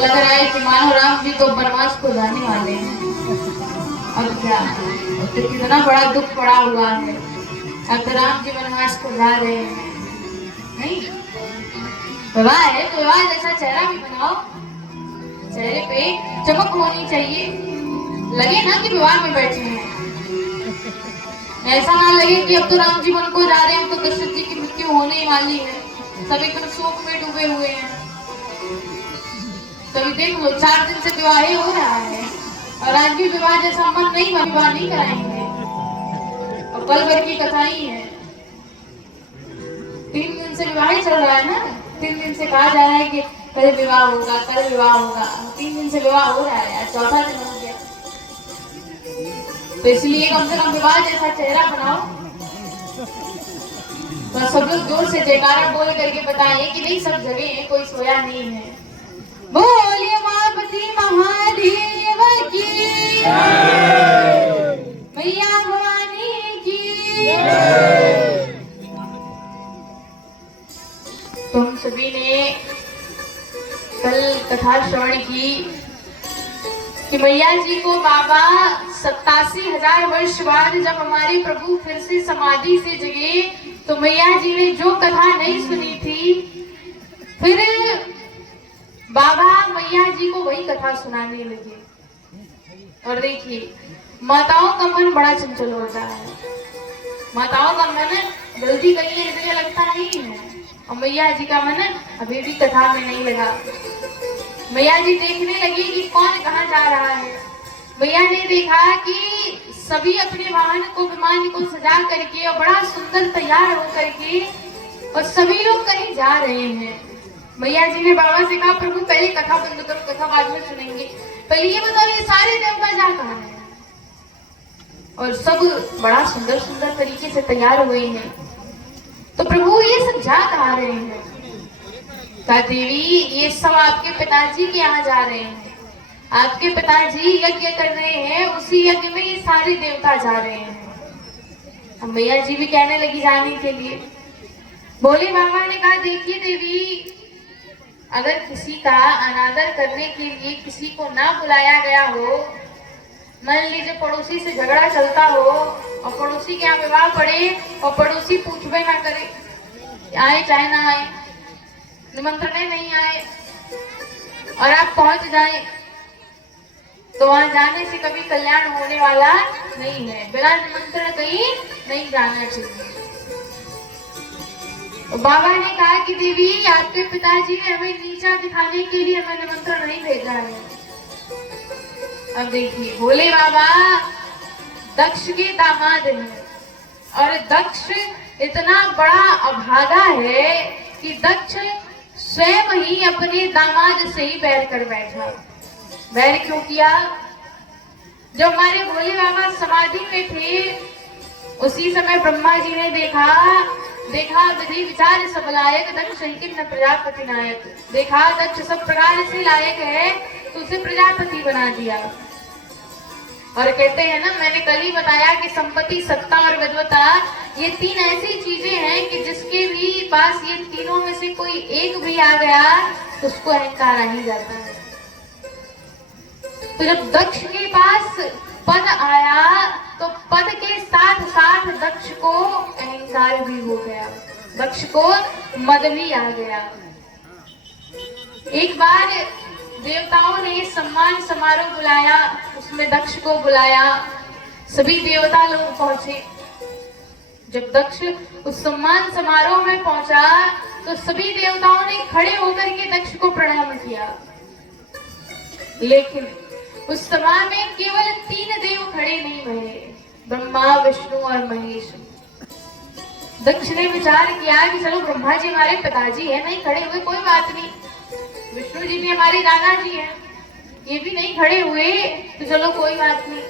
लग रहा है कि मानो राम जी तो वनवास को जाने वाले हैं। अब क्या, तो कितना बड़ा दुख पड़ा हुआ है। अब तो राम जी वनवास को जा रहे हैं। नहीं, विवाह है तो विवाह जैसा चेहरा भी बनाओ, चेहरे पे चमक होनी चाहिए, लगे ना कि विवाह में बैठे हैं। ऐसा ना लगे कि अब तो राम जी वन को जा रहे हैं, अब तो दशरथ जी की मृत्यु होने ही वाली है, सब एकदम शोक में डूबे हुए हैं। तभी देख लो 4 दिन से विवाह हो रहा है और आज भी विवाह जैसा मन नहीं, विवाह नहीं कराएंगे और पल भर की कथा ही है। 3 दिन से विवाह चल रहा है ना, 3 दिन से कहा जा रहा है कि कल विवाह होगा, कल विवाह होगा। 3 दिन से विवाह हो रहा है, आज चौथा दिन हो गया। तो इसलिए कम से कम विवाह जैसा चेहरा बनाओ। तो सब लोग जोर से जयकारा बोल करके बताएं कि नहीं सब जगह है, कोई सोया नहीं है। बोलिए मापति महादेव की, मैया भवानी की। तुम सभी ने कल कथा श्रवण की कि मैया जी को बाबा 87,000 वर्ष बाद जब हमारे प्रभु फिर से समाधि से जगे तो मैया जी ने जो कथा नहीं सुनी थी, फिर बाबा मैया जी को वही कथा सुनाने लगे। और देखिए, माताओं का मन बड़ा चंचल होता है, माताओं का मन जल्दी कहीं एक जगह लगता नहीं है। और मैया जी का मन अभी भी कथा में नहीं लगा। मैया जी देखने लगी कि कौन कहाँ जा रहा है। मैया ने देखा कि सभी अपने वाहन को, विमान को सजा करके और बड़ा सुंदर तैयार हो करके और सभी लोग कहीं जा रहे हैं। मैया जी ने बाबा से कहा, प्रभु पहले कथा बंद करो, कथा बाद में सुनेंगे, पहले ये बताओ ये सारे देवता जा कहाँ हैं। और सब बड़ा सुंदर सुंदर तरीके से तैयार हुए हैं। तो प्रभु ये सब जा कहाँ रहे हैं? कहा, देवी ये सब आपके पिताजी के यहाँ जा रहे हैं। आपके पिताजी यज्ञ कर रहे हैं, उसी यज्ञ में ये सारे देवता जा रहे हैं। अब मैया जी भी कहने लगी जाने के लिए। बोले बाबा ने कहा, देखिए देवी, अगर किसी का अनादर करने के लिए किसी को ना बुलाया गया हो, मान लीजिए पड़ोसी से झगड़ा चलता हो और पड़ोसी के यहाँ विवाह पड़े और पड़ोसी पूछबे ना करे, आए चाहे ना आए, निमंत्रण नहीं आए और आप पहुंच जाए, तो वहां जाने से कभी कल्याण होने वाला नहीं है। बिना निमंत्रण कहीं नहीं जाना चाहिए। तो बाबा ने कहा कि देवी, आपके पिताजी ने हमें नीचा दिखाने के लिए हमें निमंत्रण नहीं भेजा है। अब देखिए, भोले बाबा दक्ष के दामाद हैं और दक्ष इतना बड़ा अभागा है कि दक्ष स्वयं ही अपने दामाद से ही बैर कर बैठा। बैर क्यों किया? जब हमारे भोले बाबा समाधि में थे, उसी समय ब्रह्मा जी ने देखा विधि विचार सब लायक, दक्ष न प्रजापति नायक। देखा दक्ष सब प्रकार से लायक है तो उसे प्रजापति बना दिया। और कहते हैं ना, मैंने कल ही बताया कि संपत्ति, सत्ता और विद्वता ये 3 ऐसी चीजें हैं कि जिसके भी पास ये तीनों में से कोई एक भी आ गया तो उसको अहंकार आ ही जाता है। तो जब दक्ष के पास पद आया तो पद के साथ साथ दक्ष को अहंकार भी हो गया, दक्ष को मद भी आ गया। एक बार देवताओं ने सम्मान समारोह बुलाया, उसमें दक्ष को बुलाया, सभी देवता लोग पहुंचे। जब दक्ष उस सम्मान समारोह में पहुंचा तो सभी देवताओं ने खड़े होकर के दक्ष को प्रणाम किया, लेकिन उस सभा में केवल 3 देव खड़े नहीं हुए, ब्रह्मा, विष्णु और महेश। दक्ष ने विचार किया कि चलो ब्रह्मा जी हमारे पिताजी हैं, नहीं खड़े हुए कोई बात नहीं, विष्णु जी भी हमारे दादाजी हैं, ये भी नहीं खड़े हुए तो चलो कोई बात नहीं,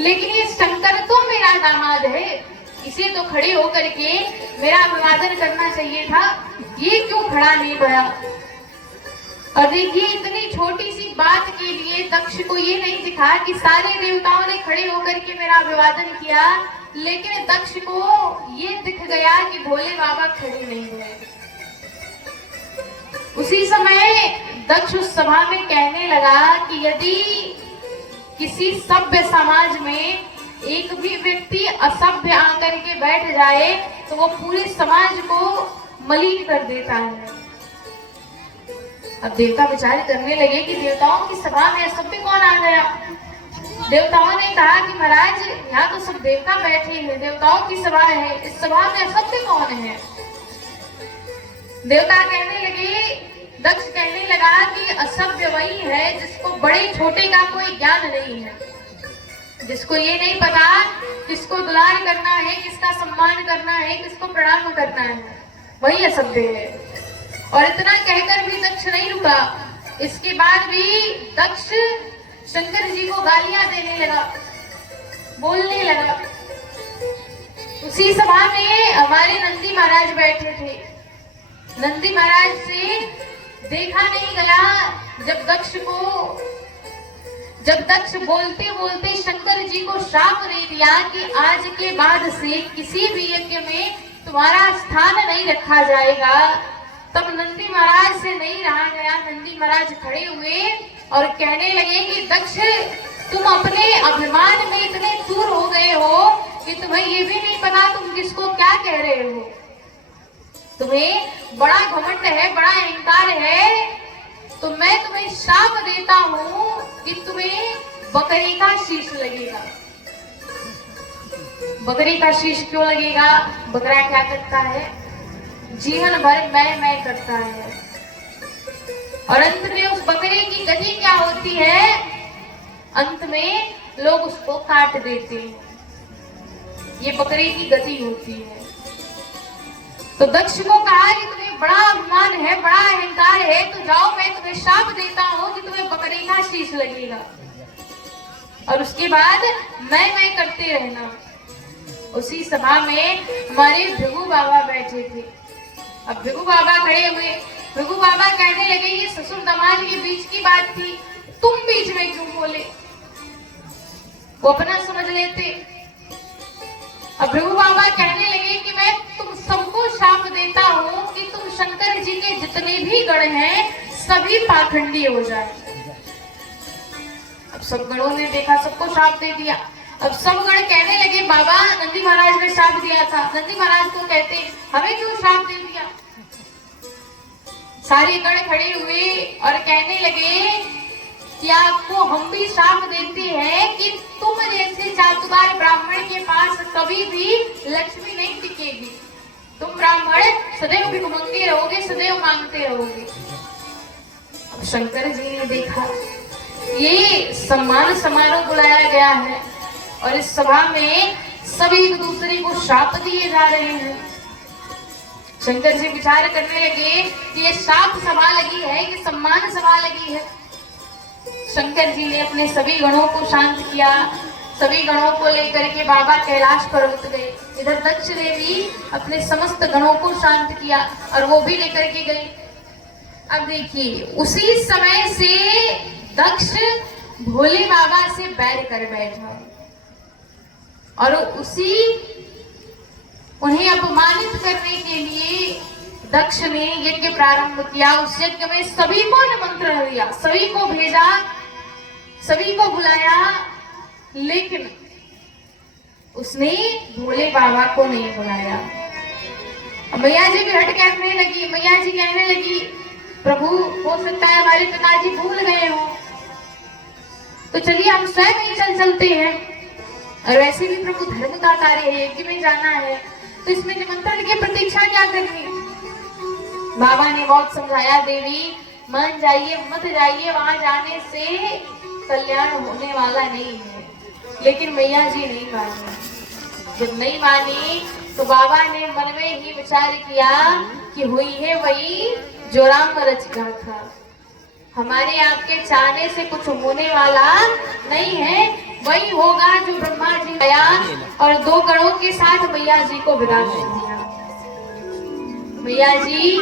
लेकिन ये शंकर तो मेरा दामाद है, इसे तो खड़े होकर के मेरा अभिवादन करना चाहिए था, ये क्यों खड़ा नहीं हुआ? और देखिए, इतनी छोटी सी बात के लिए दक्ष को ये नहीं दिखा कि सारे देवताओं ने खड़े होकर के मेरा अभिवादन किया, लेकिन दक्ष को ये दिख गया कि भोले बाबा खड़े नहीं हुए। उसी समय दक्ष उस सभा में कहने लगा कि यदि किसी सभ्य समाज में एक भी व्यक्ति असभ्य आकर के बैठ जाए तो वो पूरे समाज को मलिन कर देता है। अब देवता विचार करने लगे कि देवताओं की सभा में असभ्य कौन आ गया। देवताओं ने कहा कि महाराज यहाँ तो सब देवता बैठे हैं, देवताओं की सभा है, इस सभा में असभ्य कौन है। देवता कहने लगे, दक्ष कहने लगा कि असभ्य वही है जिसको बड़े छोटे का कोई ज्ञान नहीं है, जिसको ये नहीं पता किसको दुलार करना है, किसका सम्मान करना है, किसको प्रणाम करना है, वही असभ्य है। और इतना कहकर भी दक्ष नहीं रुका। इसके बाद भी दक्ष शंकर जी को गालियां देने लगा, बोलने लगा। उसी सभा में हमारे नंदी महाराज बैठे थे। नंदी महाराज से देखा नहीं गया जब दक्ष बोलते बोलते शंकर जी को श्राप दे दिया कि आज के बाद से किसी भी यज्ञ में तुम्हारा स्थान नहीं रखा जाएगा। तब नंदी महाराज से नहीं रहा गया। नंदी महाराज खड़े हुए और कहने लगे कि दक्ष, तुम अपने अभिमान में इतने दूर हो गए हो कि तुम्हें ये भी नहीं पता तुम किसको क्या कह रहे हो। तुम्हें बड़ा घमंड है, बड़ा अहंकार है, तो मैं तुम्हें श्राप देता हूं कि तुम्हें बकरी का शीश लगेगा। बकरी का शीश क्यों लगेगा? बकरा क्या करता है? जीवन भर मैं करता है, और अंत में उस बकरे की गति क्या होती है? अंत में लोग उसको काट देते हैं। ये बकरे की गति होती है। तो दक्ष को कहा कि तुम्हें बड़ा अभिमान है, बड़ा अहंकार है, तो जाओ मैं तुम्हें श्राप देता हूं कि तुम्हें बकरे का शीश लगेगा, और उसके बाद मैं करते रहना। उसी सभा में हमारे भृगु बाबा बैठे थे। अब भृगु बाबा खड़े हुए। भृगु बाबा कहने लगे, ये ससुर दामाद के बीच की बात थी, तुम बीच में क्यों बोले? वो अपना समझ लेते। अब भृगु बाबा कहने लगे कि मैं तुम सबको शाप देता हूं कि तुम शंकर जी के जितने भी गण हैं सभी पाखंडी हो जाए। अब सब गणों ने देखा, सबको शाप दे दिया। अब सब गण कहने लगे, बाबा नंदी महाराज ने श्राप दिया था। नंदी महाराज को कहते, हमें क्यों श्राप दे दिया? सारे गण खड़े हुए और कहने लगे कि आपको हम भी श्राप देते हैं कि तुम जैसे चातुकार ब्राह्मण के पास कभी भी लक्ष्मी नहीं टिकेगी। तुम ब्राह्मण सदैव भिखमंगे रहोगे, सदैव मांगते रहोगे। अब शंकर जी ने देखा ये सम्मान समारोह बुलाया गया है और इस सभा में सभी एक दूसरे को श्राप दिए जा रहे हैं। शंकर जी विचार करने लगे कि ये श्राप सभा लगी है कि सम्मान सभा लगी है। शंकर जी ने अपने सभी गणों को शांत किया। सभी गणों को लेकर के बाबा कैलाश पर्वत गए। इधर दक्ष ने भी अपने समस्त गणों को शांत किया और वो भी लेकर के गए। अब देखिए, उसी समय से दक्ष भोले बाबा से बैर कर बैठा और उन्हें अपमानित करने के लिए दक्ष ने यज्ञ प्रारंभ किया। उस यज्ञ में सभी को निमंत्रण दिया, सभी को भेजा, सभी को बुलाया, लेकिन उसने भोले बाबा को नहीं बुलाया। मैया जी भी हट कहने लगी। मैया जी कहने लगी, प्रभु हो सकता है हमारे पिताजी भूल गए हो, तो चलिए हम स्वयं ही चलते हैं। और वैसे भी प्रभु धर्म का कार्य है, यज्ञ में जाना है, तो इसमें निमंत्रण की प्रतीक्षा क्या करनी। बाबा ने बहुत समझाया, देवी मान जाइए, मत जाइए, वहां जाने से कल्याण होने वाला नहीं है। लेकिन मैया जी नहीं मानी। जब नहीं मानी तो बाबा ने मन में ही विचार किया कि हुई है वही जो राम रच गया था। हमारे आपके चाहने से कुछ होने वाला नहीं है, वही होगा जो ब्रह्मा जी आया और दो गणों के साथ मैया जी को विदा कर दिया। मैया जी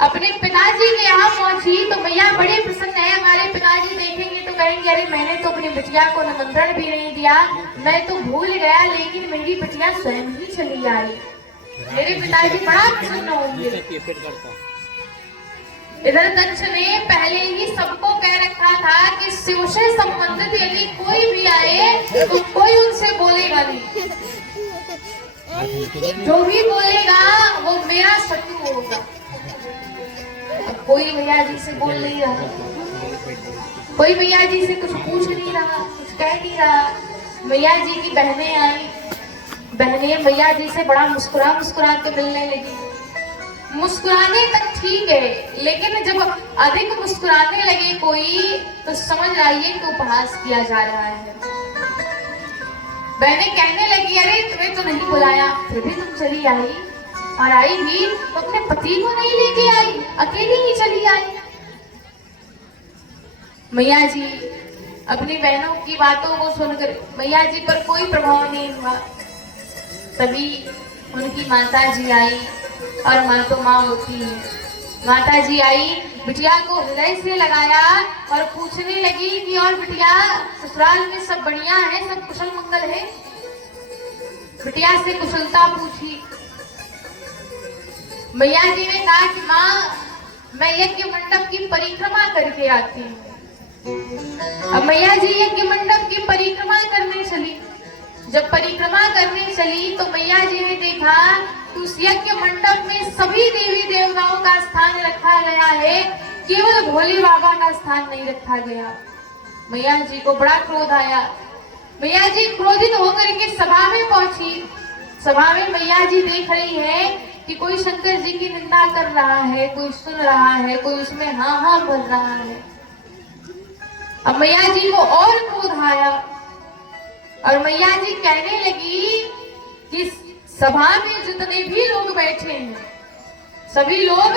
अपने पिताजी के यहाँ पहुंची तो मैया बड़ी प्रसन्न है। हमारे पिताजी देखेंगे तो कहेंगे, अरे मैंने तो अपनी बिटिया को निमंत्रण भी नहीं दिया, मैं तो भूल गया, लेकिन मेरी बिटिया स्वयं ही चली आई। मेरे पिताजी बड़ा प्रसन्न होंगे। इधर दक्ष ने पहले ही सबको कह रखा था कि शिव से संबंधित यदि कोई भी आए तो कोई उनसे बोलेगा नहीं, जो भी बोलेगा वो मेरा शत्रु होगा। अब कोई भैया जी से बोल नहीं रहा, कोई भैया जी से कुछ पूछ नहीं रहा, कुछ कह नहीं रहा। भैया जी की बहनें आई, बहनें भैया जी से बड़ा मुस्कुरा मुस्कुरा के मिलने लगी। मुस्कुराने तक ठीक है, लेकिन जब अधिक मुस्कुराने लगे कोई तो समझ आइए कि उपहास किया जा रहा है। बहनें कहने लगी, अरे तुम्हें तो नहीं बुलाया, फिर भी तुम चली आई, और आई भी तो अपने पति को नहीं लेके आई, अकेली ही चली आई। मैया जी अपनी बहनों की बातों को सुनकर मैया जी पर कोई प्रभाव नहीं हुआ। तभी उनकी माता जी आई, और माँ तो माँ होती है। माता जी आई, बिटिया को हृदय से लगाया और पूछने लगी कि और बिटिया ससुराल में सब बढ़िया है, सब कुशल मंगल है। बिटिया से कुशलता पूछी। मैया जी ने कहा कि माँ मैं यज्ञ मंडप की परिक्रमा करके आती हूँ। अब मैया जी यज्ञ मंडप की परिक्रमा करने चली। जब परिक्रमा करने चली तो मैया जी ने देखा उस यज्ञ मंडप में सभी देवी देवताओं का स्थान रखा गया है, केवल भोले बाबा का स्थान नहीं रखा गया। मैया जी को बड़ा क्रोध आया। मैया जी क्रोधित होकर के सभा में पहुंची। सभा में मैया जी देख रही है कि कोई शंकर जी की निंदा कर रहा है, कोई सुन रहा है, कोई उसमें हाँ हाँ बोल रहा है। अब मैया जी को और क्रोध आया और मैया जी कहने लगी कि सभा में जितने भी लोग बैठे हैं सभी लोग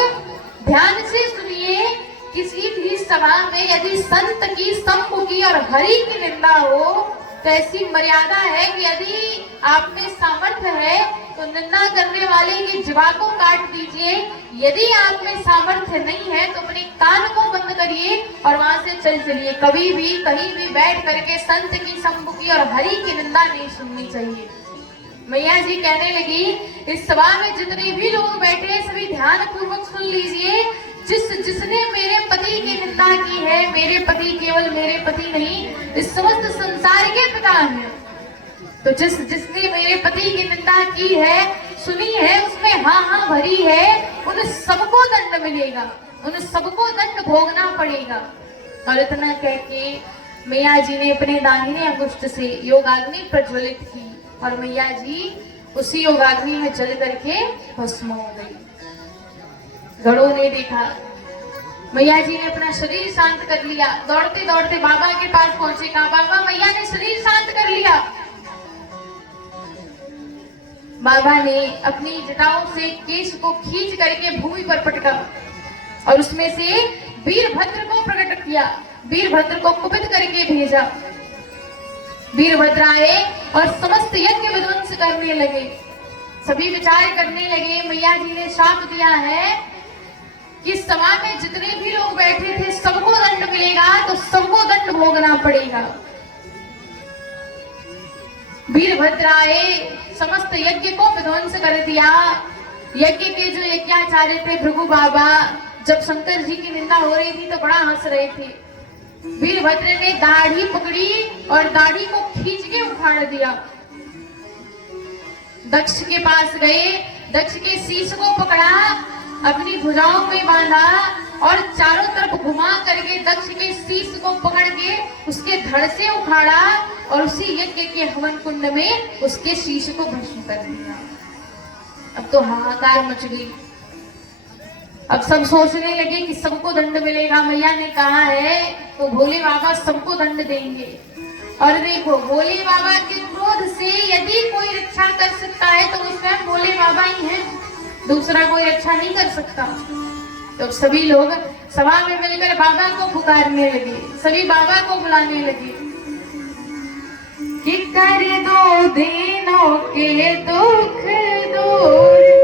ध्यान से सुनिए। किसी भी सभा में यदि संत की, शंभु की और हरि की निंदा हो तो ऐसी मर्यादा है कि यदि आप में सामर्थ्य है तो निंदा करने वाले की जिह्वा को काट दीजिए। यदि आप में सामर्थ्य नहीं है तो अपने कान को बंद करिए और वहां से चल चलिए। कभी भी कहीं भी बैठ करके संत की, शंभु की और हरि की निंदा नहीं सुननी चाहिए। मैया जी कहने लगी, इस सभा में जितने भी लोग बैठे हैं सभी ध्यान पूर्वक सुन लीजिए। जिसने मेरे पति की निंदा की है, मेरे पति केवल मेरे पति नहीं, इस समस्त संसार के पिता हैं। तो जिसने मेरे पति की निंदा की है, सुनी है, उसमें हाँ हाँ भरी है, उन सबको दंड मिलेगा, उन सबको दंड भोगना पड़ेगा। और इतना कह के मैया जी ने अपने दाहिने अंगुष्ठ से योगाग्नि प्रज्वलित की और मैया जी उसी योगाग्नि में जल करके भस्म हो गई। गणों ने देखा, मैया जी ने अपना शरीर शांत कर लिया। दौड़ते दौड़ते बाबा के पास पहुंचे, कहा बाबा मैया ने शरीर शांत कर लिया। बाबा ने अपनी जटाओं से केश को खींच करके भूमि पर पटका और उसमें से वीरभद्र को प्रकट किया, वीरभद्र को कुपित करके भेजा। वीरभद्र आए और समस्त यज्ञ विध्वंस करने लगे। सभी विचार करने लगे, मैया जी ने शाप दिया है कि सभा में जितने भी लोग बैठे थे सबको दंड मिलेगा, तो सबको दंड भोगना पड़ेगा। वीरभद्र आए, समस्त यज्ञ को विध्वंस कर दिया। यज्ञ के जो यज्ञाचार्य थे भृगु बाबा, जब शंकर जी की निंदा हो रही थी तो बड़ा हंस रहे थे। वीरभद्र ने दाढ़ी पकड़ी और दाढ़ी को खींच के उखाड़ दिया। दक्ष के पास गए, दक्ष के शीश को पकड़ा, अपनी भुजाओं में बांधा और चारों तरफ घुमा करके दक्ष के शीश को पकड़ के उसके धड़ से उखाड़ा और उसी यज्ञ के हवन कुंड में उसके शीश को भस्म कर दिया। अब तो हाहाकार मच गई। अब सब सोचने लगे कि सबको दंड मिलेगा। मैया ने कहा है तो भोले बाबा सबको दंड देंगे। और देखो, भोले बाबा के क्रोध से यदि कोई रक्षा कर सकता है तो वो स्वयं भोले बाबा ही हैं, दूसरा कोई रक्षा नहीं कर सकता। तो सभी लोग सभा में मिलकर बाबा को पुकारने लगे, सभी बाबा को बुलाने लगे कि कर दो दीनों के दुख दूर।